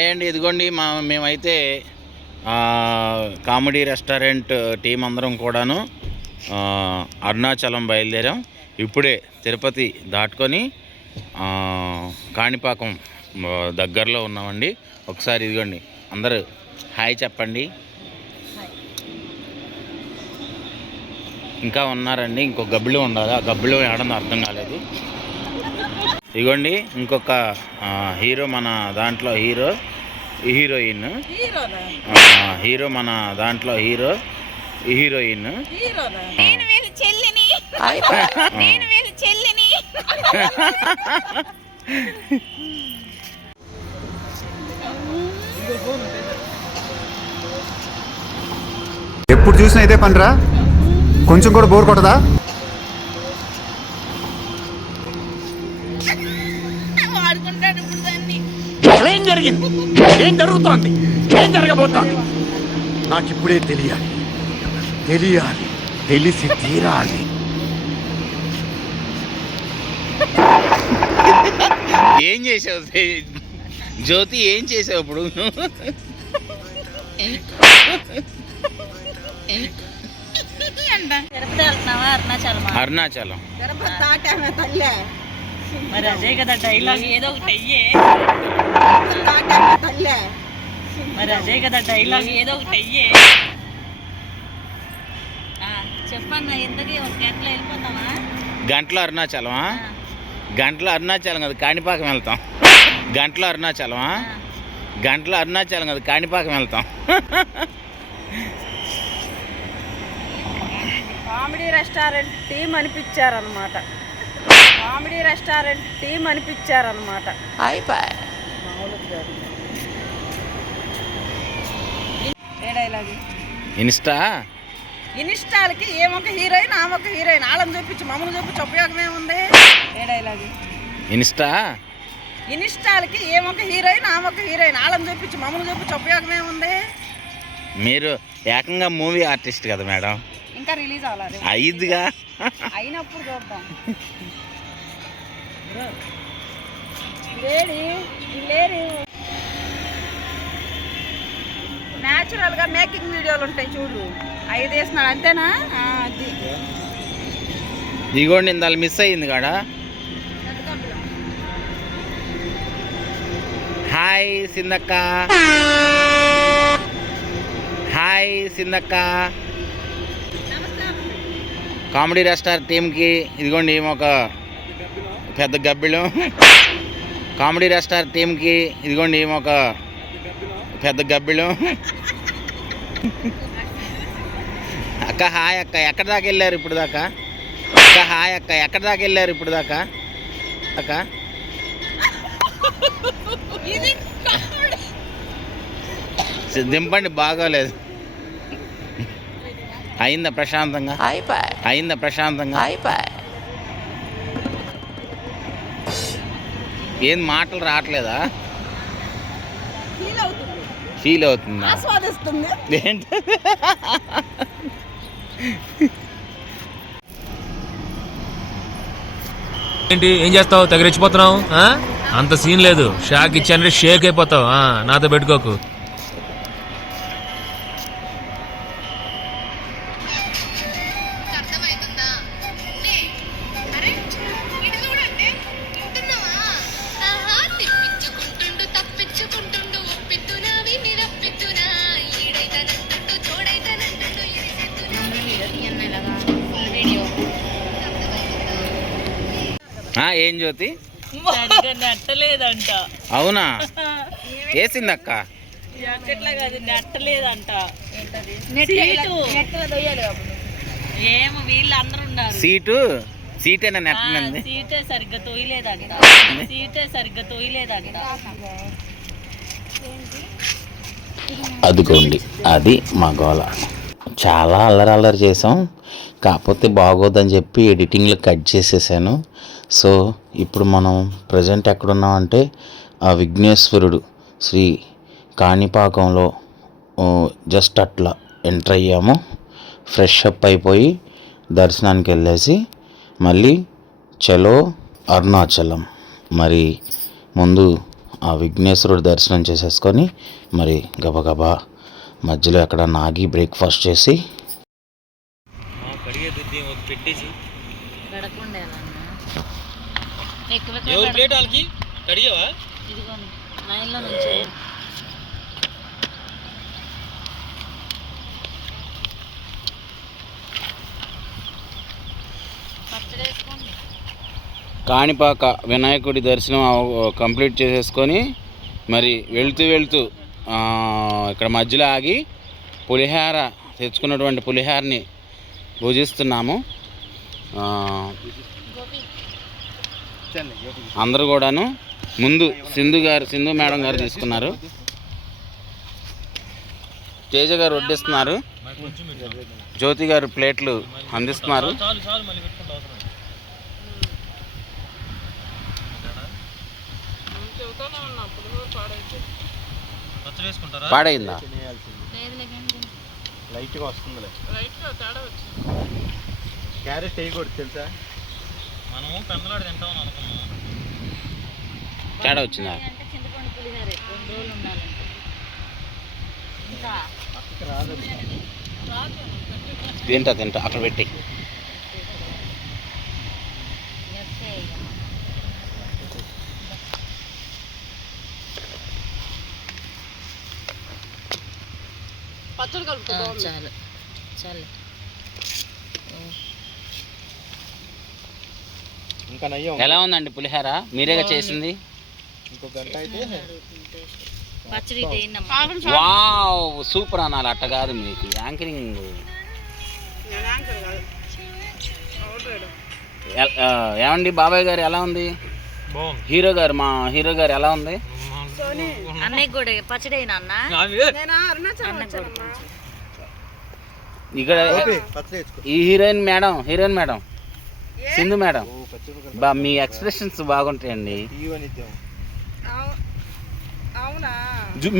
Hi అండి, ఇదిగోండి మేమైతే కామెడీ రెస్టారెంట్ టీం అందరం కూడాను అరుణాచలం బయలుదేరాం. ఇప్పుడే తిరుపతి దాటుకొని కాణిపాకం దగ్గరలో ఉన్నామండి. ఒకసారి ఇదిగోండి అందరూ హాయ్ చెప్పండి. ఇంకా ఉన్నారండి, ఇంకో గబ్బిలో ఉండాలి. ఆ గబ్బిలో ఏడన్నా అర్థం కాలేదు. ఇదిగోండి ఇంకొక హీరో, మన దాంట్లో హీరోయిన్, హీరో మన దాంట్లో హీరోయిన్. ఎప్పుడు చూసినా ఇదే పనిరా, కొంచెం కూడా బోర్ కొట్టదా? ఏం జరిగింది, ఏం జరుగుతోంది, ఏం జరగబోతోంది నాకు ఇప్పుడే తెలియాలి, తెలిసి తీరాలి. ఏం చేసావు జ్యోతి, ఏం చేసావు ఇప్పుడు? అరుణాచలం మరి అదే కదా డైలాగ్, ఏదో ఒకటి అయ్యే. మరి అదే కదా డైలాగ్, ఏదో ఒకటి అయ్యే. చెప్పన్నా, ఎందుకు ఒక గంటలో వెళ్ళిపోతామా? గంటలో అరుణాచలమా? గంటలో అరుణాచలం కదా, కాణిపాకం వెళ్తాం. గంటలో అరుణాచలమా? గంటలో అరుణాచలం కదా, కాణిపాకం వెళ్తాం. కామెడీ రెస్టారెంట్ టీం అనిపించారనమాట. కామెడీ రెస్టారెంట్ టీం అనిపించారనమాట. ఏ డైలాగ్? ఇన్స్టాలకి ఏమొక హీరోయిన్, ఆమె హీరోయిన్. వాళ్ళని చూపించి మమ్మల్ని చూపించి ఉపయోగం ఏముంది? ఏ డైలాగ్? ఇన్స్టాలకి ఏమొక హీరోయిన్, ఆమె హీరోయిన్. వాళ్ళని చూపించి మమ్మల్ని చూపించి ఉపయోగం ఏముంది? మీరు ఏకంగా మూవీ ఆర్టిస్ట్ కదా మేడం. ఇంకా రిలీజ్ అవ్వాలి, అయ్యిద్దిగా, అయినప్పుడు చూద్దాం. న్యాచురల్ గా మేకింగ్ వీడియోలు ఉంటాయి చూడు, అవి తీస్తున్నాడు అంతేనా? అది ఇదిగోండి ఇందాలు మిస్ అయ్యింది కాడా. హాయ్ సిందక్క, హాయ్ సిందక్క. కామెడీ రెస్టారెంట్ టీంకి ఇదిగోండి ఒక పెద్ద గబ్బిలం. కామెడీ రెస్టారెంట్ టీంకి ఇదిగోండి ఒక పెద్ద గబ్బిలం. అక్క హాయ్ అక్క, ఎక్కడి దాకా వెళ్ళారు ఇప్పుడు దాకా? అక్క హాయ్ అక్క, ఎక్కడి దాకా వెళ్ళారు ఇప్పుడు దాకా? అక్క దింపండి, బాగోలేదు. అయిందా ప్రశాంతంగా? అయిందా ప్రశాంతంగా? ఏం మాటలు రావట్లేదా? ఫీల్ అవుతుందా? ఏంటి ఏం చేస్తావు? తెగరెచ్చిపోతున్నావు? అంత సీన్ లేదు, షాక్ ఇచ్చానంటే షేక్ అయిపోతావు. నాతో పెట్టుకోకు. ఏం జ్యోతి? నెట్టలేదంట. అవునా? వేసిందక్క. ఎట్లా కాదు, నెట్టలేదంట. ఏమో వీళ్ళు అందరూ ఉన్నారు. సీటేనా నెట్టనండి? సీటే సరిగ్గా తోయలేదంట. అదిగోండి, అది మా గోల. చాలా అల్లరి చేసాం, కాకపోతే బాగోదని చెప్పి ఎడిటింగ్లో కట్ చేసేసాను. సో ఇప్పుడు మనం ప్రజెంట్ ఎక్కడున్నామంటే ఆ విఘ్నేశ్వరుడు శ్రీ కాణిపాకంలో జస్ట్ అట్లా ఎంటర్ అయ్యాము. ఫ్రెష్ అప్ అయిపోయి దర్శనానికి వెళ్ళేసి మళ్ళీ చలో అరుణాచలం. మరి ముందు ఆ విఘ్నేశ్వరుడు దర్శనం చేసేసుకొని మరి గబగబా మధ్యలో ఎక్కడ నాగి బ్రేక్ఫాస్ట్ చేసి పెట్టేసి గడకుండా ప్లేట్ వాళ్ళకి కడిగావా? ఇదిగోండి లైన్లో నుంచి పచ్చడి వేసుకోండి. కాణిపాక వినాయకుడి దర్శనం కంప్లీట్ చేసేసుకొని మరి వెళ్తూ ఇక్కడ మధ్యలో ఆగి పులిహార తెచ్చుకున్నటువంటి పులిహారని భుజిస్తున్నాము. అందరూ కూడాను ముందు సింధు మేడం గారు తీసుకున్నారు, తేజ గారు వడ్డిస్తున్నారు, జ్యోతి గారు ప్లేట్లు అందిస్తున్నారు. పాడైందా? లైట్గా వస్తుందిలే, క్యారెట్ వేయకూడదు తెలుసా, మనము పెందలాడు తింటామని అనుకున్నాం. తేడా వచ్చిందా? చింతపండు పులిహోర 2 రోజులు ఉండాలంటే ఇంకా తింటా అక్కడ పెట్టి. పచ్చడి కలుపుకో. చాలు చాలు. ఇంకా నయ్యం. ఎలా ఉందండి పులిహార? మీరేగా చేసింది. ఇంకో గంట అయితే పచ్చడి వావ్ సూపర్ అనాలి, అట్ట కాదు మీకు యాంకరింగ్. ఏమండి బాబాయ్ గారు ఎలా ఉంది? మా హీరో గారు ఎలా ఉంది? అన్నయ్య కూడా పచ్చడి అయినా అన్న ఇక్కడ ఈ హీరోయిన్ మేడం సింధు మేడం మీ ఎక్స్ప్రెషన్స్ బాగుంటాయండి.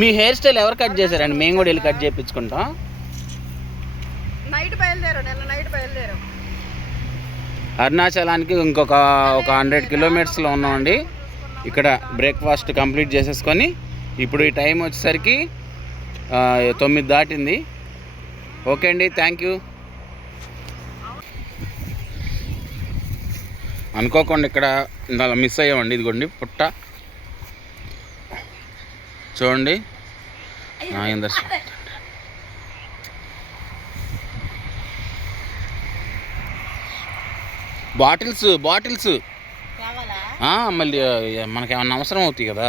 మీ హెయిర్ స్టైల్ ఎవరు కట్ చేశారండి? మేము కూడా వెళ్ళి కట్ చేయించుకుంటాం. నైట్ బయలుదేరాం. అరుణాచలానికి ఇంకొక 100 కిలోమీటర్స్లో ఉన్నామండి. ఇక్కడ బ్రేక్ఫాస్ట్ కంప్లీట్ చేసేసుకొని ఇప్పుడు ఈ టైం వచ్చేసరికి 9 దాటింది. ఓకే అండి, థ్యాంక్ యూ. అనుకోకుండా ఇక్కడ ఇందాక మిస్ అయ్యామండి. ఇదిగోండి పుట్ట చూడండి. బాటిల్స్ మళ్ళీ మనకి ఏమన్నా అవసరం అవుతాయి కదా.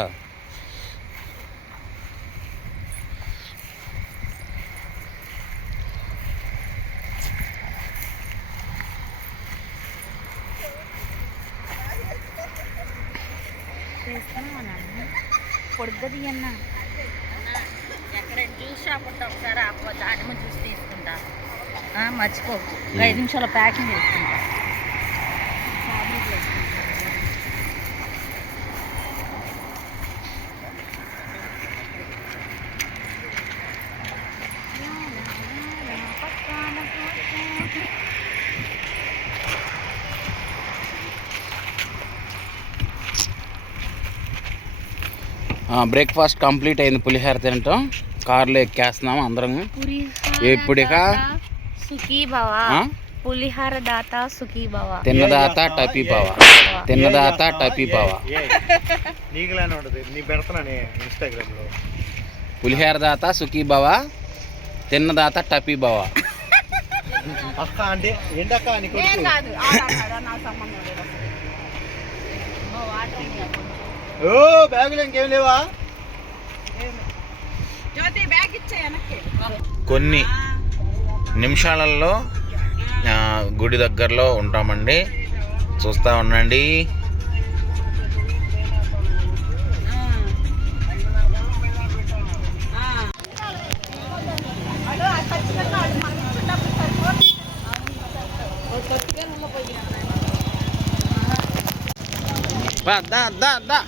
పొడుగ్గది అన్న ఎక్కడ జ్యూస్ షాప్ ఉంటే ఒకసారి దానిమ్మ జ్యూస్ తీసుకుంటా. మర్చిపోకు 5 నిమిషాల ప్యాకింగ్ చేసుకుంటా. బ్రేక్ఫాస్ట్ కంప్లీట్ అయింది, పులిహోర తినటం. కార్లో ఎక్కేస్తున్నాము అందరం. ఇప్పుడు ఇక పులిహార దాత సుఖీ భవ, తిన్నదాత టపీ భవ, తిన్నదాత టపీ భవ. నీకులానే ఉంటుంది, నీ పెడతాను ఇన్స్టాగ్రామ్ లో. పులిహోర దాత సుఖీ భవ, తిన్నదాత టపీ భవ. అక్క అంటే ఏంటక్క అని కొడుకు. ఓ బ్యాగులు ఇంకేం లేవా? కొన్ని నిమిషాలలో గుడి దగ్గరలో ఉంటామండి. చూస్తూ ఉండండి. దా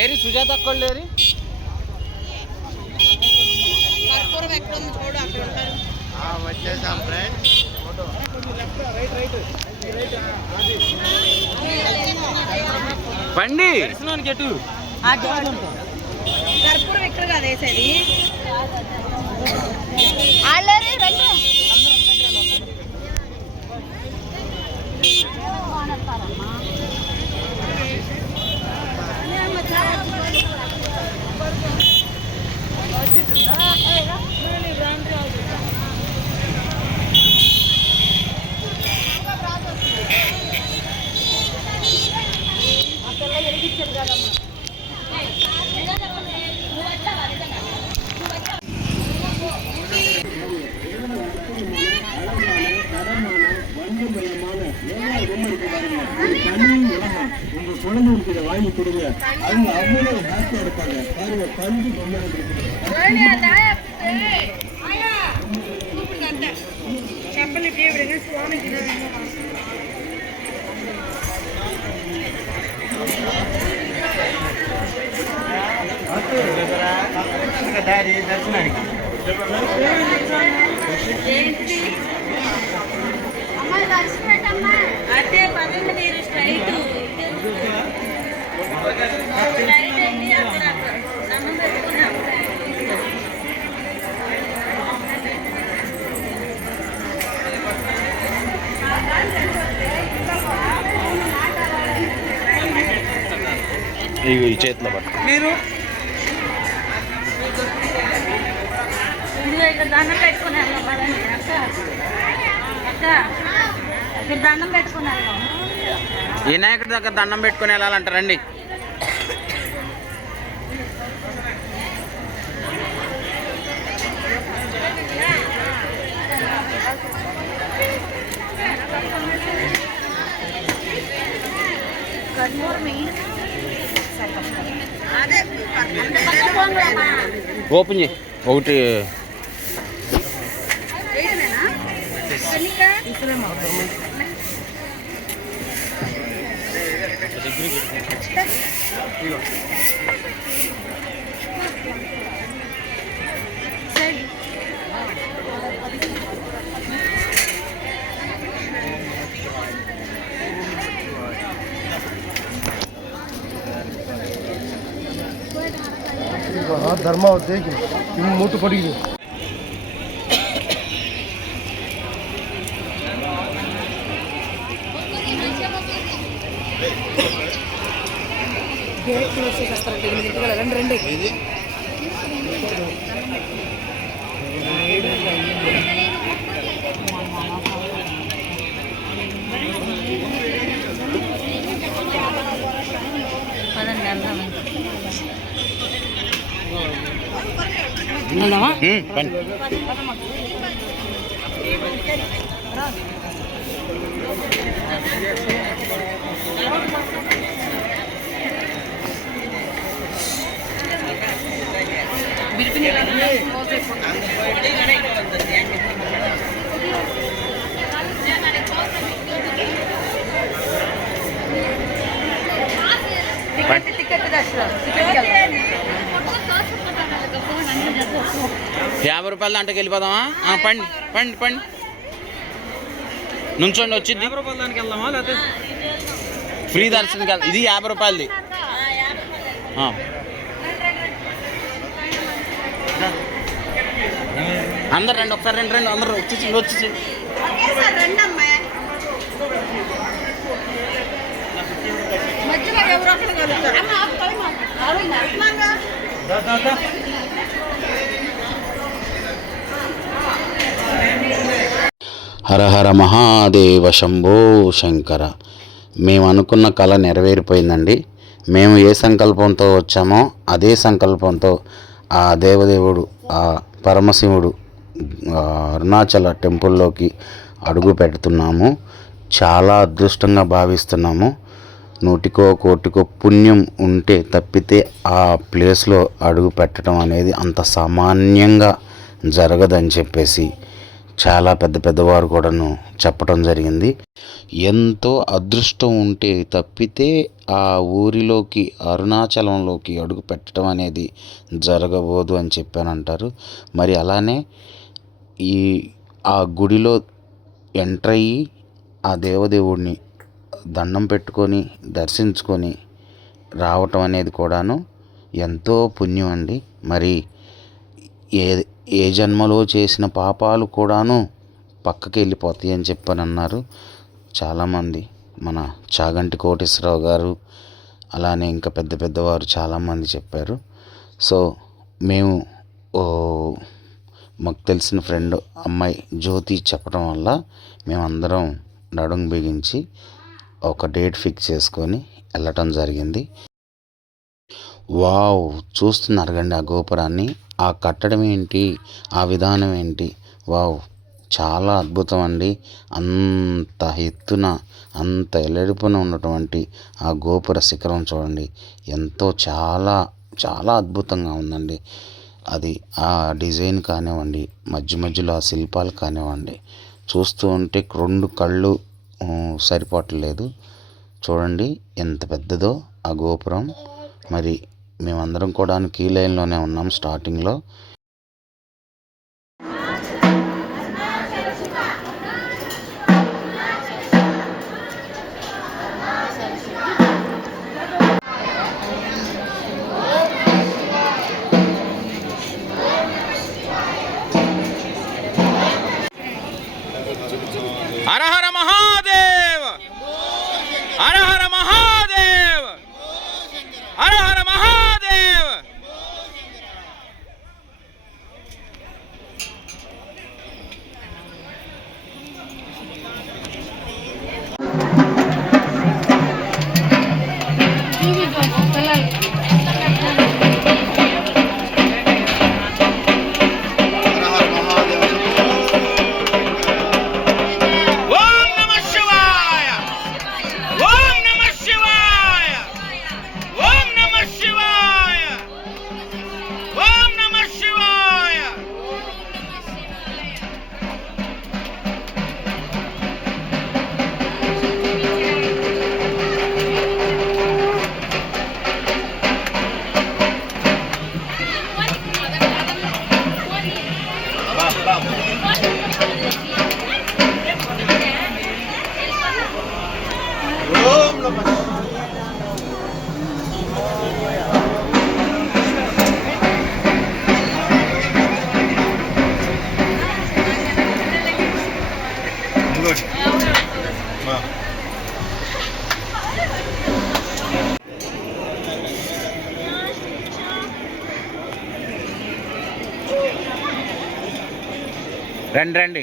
ఏరి సుజాత అక్కలేరి కర్పూరం ఎక్కడ ఉంది చూడు, అక్కడ చేసాం ఫ్రెండ్స్. బండి కర్పూరం ఇక్కడ కాదు వేసేది. చెప్పండి స్వామికి డాడీ దర్శనానికి అదే పదండి మీరు స్ట్రైట్ వెళ్ళి అక్కడ దండం పెట్టుకున్నాం. ఈ చేతిలో పట్టు. ఇదిగో ఇక్కడ దండం పెట్టుకున్నాను పదండి. అక్క అక్క ఇక్కడ దండం పెట్టుకున్నాను. వినాయకుడి దగ్గర దండం పెట్టుకుని వెళ్ళాలంటారండి. ఓపెన్ చేయి ఒకటి. ಧರ್ಮ ದೇಗಿ ನಿಮ್ಮ ಮೂಟು ಪಡಿಗೆ పదండి వెళ్దాం. బండి టికెట్ దర్శనం 50 రూపాయల దాంట్లోకి వెళ్ళిపోదామా? పండి పండి పండి నుంచోండి వచ్చింది. 50 రూపాయల దానికి వెళ్దామా లేకపోతే ఫ్రీ దర్శనం కాదు, ఇది 50 రూపాయలది. అందరు రండి, ఒకసారి రండి రండి అందరూ వచ్చేసి వచ్చేసి. హర హర మహాదేవ శంభో శంకర. మేము అనుకున్న కళ నెరవేరిపోయిందండి. మేము ఏ సంకల్పంతో వచ్చామో అదే సంకల్పంతో ఆ దేవదేవుడు, ఆ పరమశివుడు అరుణాచల టెంపుల్లోకి అడుగు పెడుతున్నాము. చాలా అదృష్టంగా భావిస్తున్నాము. నూటికో కోటికో పుణ్యం ఉంటే తప్పితే ఆ ప్లేస్లో అడుగు పెట్టడం అనేది అంత సామాన్యంగా జరగదని చెప్పేసి చాలా పెద్ద పెద్దవారు కూడాను చెప్పడం జరిగింది. ఎంతో అదృష్టం ఉంటే తప్పితే ఆ ఊరిలోకి అరుణాచలంలోకి అడుగు పెట్టడం అనేది జరగబోదు అని చెప్పానంటారు. మరి అలానే ఈ ఆ గుడిలో ఎంటర్ అయ్యి ఆ దేవదేవుడిని దండం పెట్టుకొని దర్శించుకొని రావటం అనేది కూడాను ఎంతో పుణ్యం అండి. మరి ఏ ఏ జన్మలో చేసిన పాపాలు కూడాను పక్కకి వెళ్ళిపోతాయి అని చెప్పని అన్నారు చాలామంది. మన చాగంటి కోటేశ్వరరావు గారు, అలానే ఇంకా పెద్ద పెద్దవారు చాలామంది చెప్పారు. సో మేము మాకు తెలిసిన ఫ్రెండ్ అమ్మాయి జ్యోతి చెప్పడం వల్ల మేమందరం నడుం బిగించి ఒక డేట్ ఫిక్స్ చేసుకొని వెళ్ళటం జరిగింది. వావ్, చూస్తున్నారు కండి ఆ గోపురాన్ని, ఆ కట్టడం ఏంటి, ఆ విధానం ఏంటి, వావ్ చాలా అద్భుతం అండి. అంత ఎత్తున అంత ఎల్లడిపున ఉన్నటువంటి ఆ గోపుర శిఖరం చూడండి, ఎంతో చాలా చాలా అద్భుతంగా ఉందండి. అది ఆ డిజైన్ కానివ్వండి, మధ్య మధ్యలో ఆ శిల్పాలు కానివ్వండి, చూస్తూ ఉంటే 2 కళ్ళు సరిపోవట్లేదు. చూడండి ఎంత పెద్దదో ఆ గోపురం. మరి మేమందరం కూడా క్యూ లైన్లోనే ఉన్నాం స్టార్టింగ్లో. హర హర మహాదేవ్, హర హర మహాదేవ్, హర హర మహాదేవ్. ఓం నమః శివాయ, ఓం నమః శివాయ, ఓం నమః శివాయ, ఓం నమః శివాయ. ఓం నమః రండి రండి.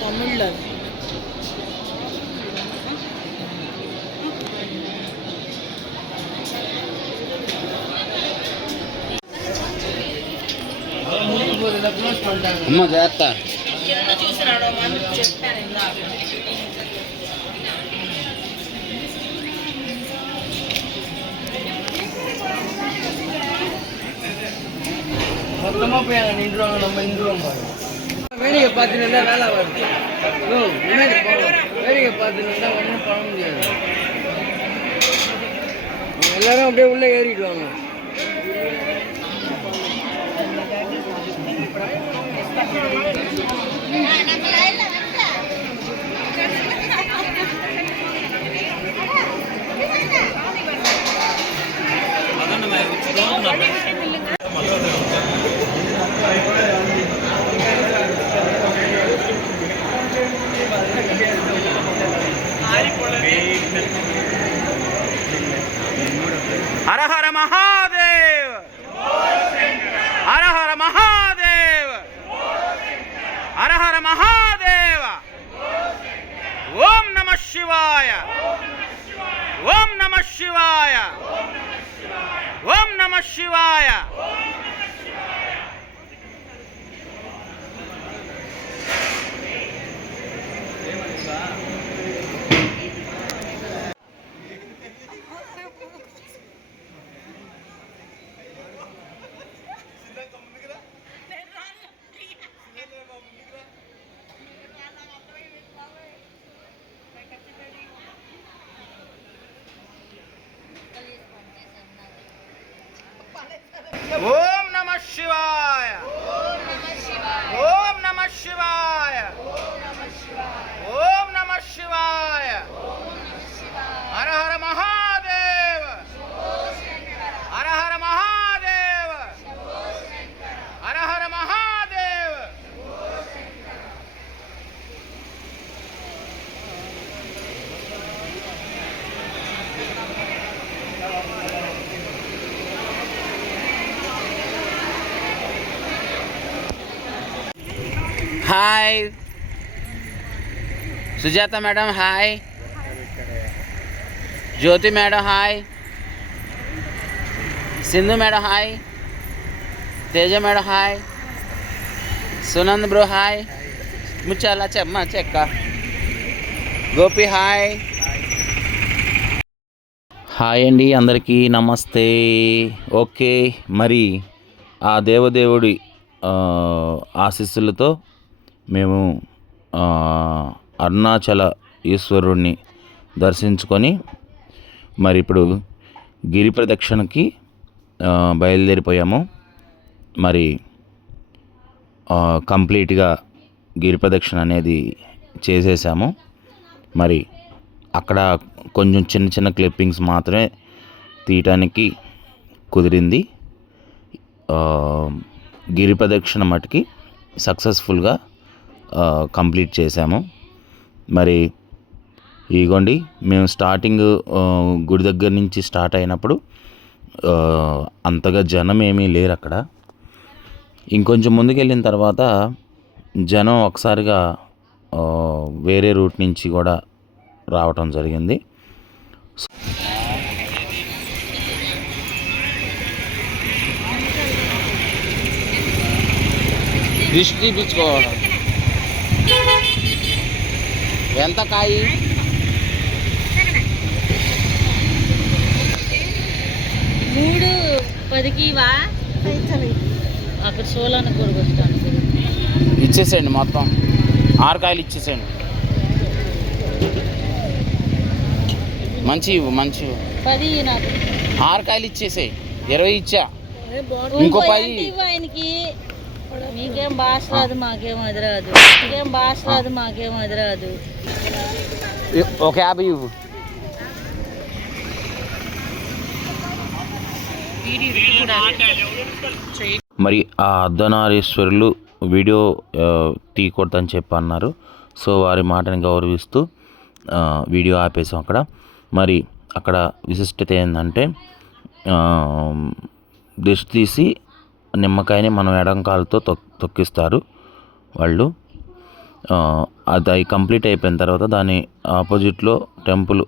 తమిళ్లో అమ్మ జాగ్రత్త. కింద చూసినాడు అని చెప్పాను ఇందాక. வேடிக்கை பார்த்துட்டு இருந்தா வேலை வருது. முன்னாடி போகணும். வேடிக்கை பார்த்துட்டு இருந்தா ஒன்றும் பண்ண முடியாது. எல்லாரும் அப்படியே உள்ளே ஏறிடுவாங்க. హర హర మహాదేవ్, హర హర మహాదేవ్, హర హర మహాదేవ. ఓం నమ శివాయ, ఓం నమ శివాయ, ఓం నమ శివాయ. ఓం నమ శివాయ, ఓం నమ శివాయ, ఓం నమ శివాయ. హర హర మహాదేవ, హర హర మహాదేవ, హర హర Mahadeva. Hi Sujatha madam, hi Jyothi madam, hi Sindhu madam, hi Teja madam, hi Sunand bro, hi Muchchala చెమ్మ చెక్క గోపి, హాయ్. హాయ్ అండి, అందరికీ నమస్తే. ఓకే, మరి ఆ దేవదేవుడి ఆశీస్సులతో మేము అరుణాచల ఈశ్వరుణ్ణి దర్శించుకొని మరి ఇప్పుడు గిరి ప్రదక్షిణకి బయలుదేరిపోయాము. మరి కంప్లీట్గా గిరి ప్రదక్షిణ అనేది చేసేసాము. మరి అక్కడ కొంచెం చిన్న చిన్న క్లిప్పింగ్స్ మాత్రమే తీయటానికి కుదిరింది. గిరి ప్రదక్షిణ మటుకి సక్సెస్ఫుల్గా కంప్లీట్ చేశాము. మరి ఇగోండి, మేము స్టార్టింగ్ గుడి దగ్గర నుంచి స్టార్ట్ అయినప్పుడు అంతగా జనం ఏమీ లేరు అక్కడ. ఇంకొంచెం ముందుకు వెళ్ళిన తర్వాత జనం ఒకసారిగా వేరే రూట్ నుంచి కూడా రావటం జరిగింది. దిష్టి తీపించుకోవాలి. ఎంత కాయి? మూడు 10కి వా అక్కడ సోలాన కొడుకొస్తాను. ఇచ్చేసేయండి, మొత్తం 6 కాయలు ఇచ్చేసేయండి. మంచి 10 నాకు 6 కాయలు ఇచ్చేసేయి. 20 ఇచ్చా, ఇంకో 10 ఆయనకి. మీకేం భాష రాదు, మాకేం అది రాదు. మీకేం భాష రాదు, మాకేం అది రాదు. ఒక 50 ఇవ్వు. మరి ఆ అర్ధనారీశ్వరులు వీడియో తీయకూడదని చెప్పి అన్నారు. సో వారి మాటని గౌరవిస్తూ వీడియో ఆపేసాం అక్కడ. మరి అక్కడ విశిష్టత ఏంటంటే దిష్టి తీసి నిమ్మకాయని మనం ఎడంకాలతో తొక్కిస్తారు వాళ్ళు. అది కంప్లీట్ అయిపోయిన తర్వాత దాని ఆపోజిట్లో టెంపుల్,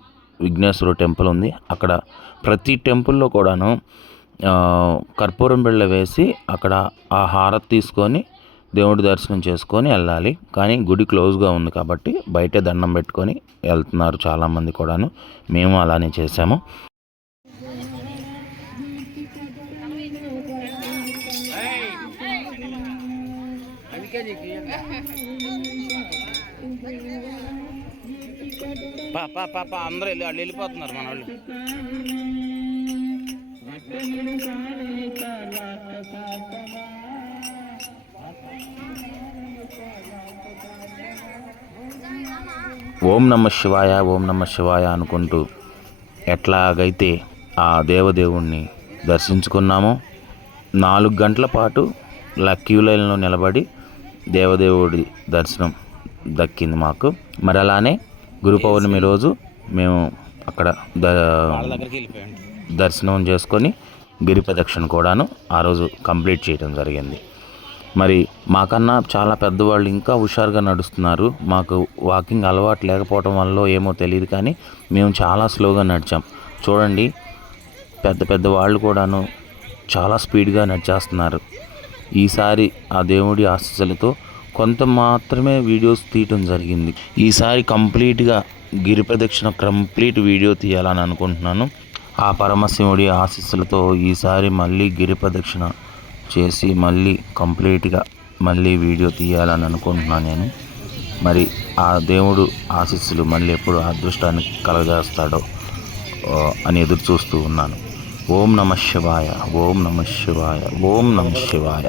విఘ్నేశ్వర టెంపుల్ ఉంది. అక్కడ ప్రతి టెంపుల్లో కూడాను కర్పూరం బిళ్ళ వేసి అక్కడ ఆ హారతి తీసుకొని దేవుడి దర్శనం చేసుకొని వెళ్ళాలి. కానీ గుడి క్లోజ్గా ఉంది కాబట్టి బయటే దండం పెట్టుకొని వెళ్తున్నారు చాలామంది కూడాను. మేము అలానే చేసాము. పాప అందరూ వాళ్ళు వెళ్ళిపోతున్నారు మన వాళ్ళు. ఓం నమ శివాయ, ఓం నమ శివాయ అనుకుంటూ ఎట్లాగైతే ఆ దేవదేవుణ్ణి దర్శించుకున్నాము. 4 గంటల పాటు క్యూ లైన్లో నిలబడి దేవదేవుడి దర్శనం దక్కింది మాకు. మరి అలానే గురు పౌర్ణమి రోజు మేము అక్కడ దర్శనం చేసుకొని గిరి ప్రదక్షిణ కూడాను ఆ రోజు కంప్లీట్ చేయడం జరిగింది. మరి మాకన్నా చాలా పెద్దవాళ్ళు ఇంకా హుషారుగా నడుస్తున్నారు. మాకు వాకింగ్ అలవాటు లేకపోవడం వల్ల ఏమో తెలియదు, కానీ మేము చాలా స్లోగా నడిచాం. చూడండి, పెద్ద పెద్ద వాళ్ళు కూడాను చాలా స్పీడ్గా నడిచేస్తున్నారు. ఈసారి ఆ దేవుడి ఆశీస్సులతో కొంత మాత్రమే వీడియోస్ తీయటం జరిగింది. ఈసారి కంప్లీట్గా గిరి ప్రదక్షిణ కంప్లీట్ వీడియో తీయాలని అనుకుంటున్నాను. ఆ పరమశివుడి ఆశీస్సులతో ఈసారి మళ్ళీ గిరి ప్రదక్షిణ చేసి మళ్ళీ కంప్లీట్గా మళ్ళీ వీడియో తీయాలని అనుకుంటున్నాను నేను. మరి ఆ దేవుడు ఆశీస్సులు మళ్ళీ ఎప్పుడు అదృష్టాన్ని కలగజేస్తాడో అని ఎదురు చూస్తూ ఉన్నాను. ఓం నమః శివాయ, ఓం నమః శివాయ, ఓం నమః శివాయ.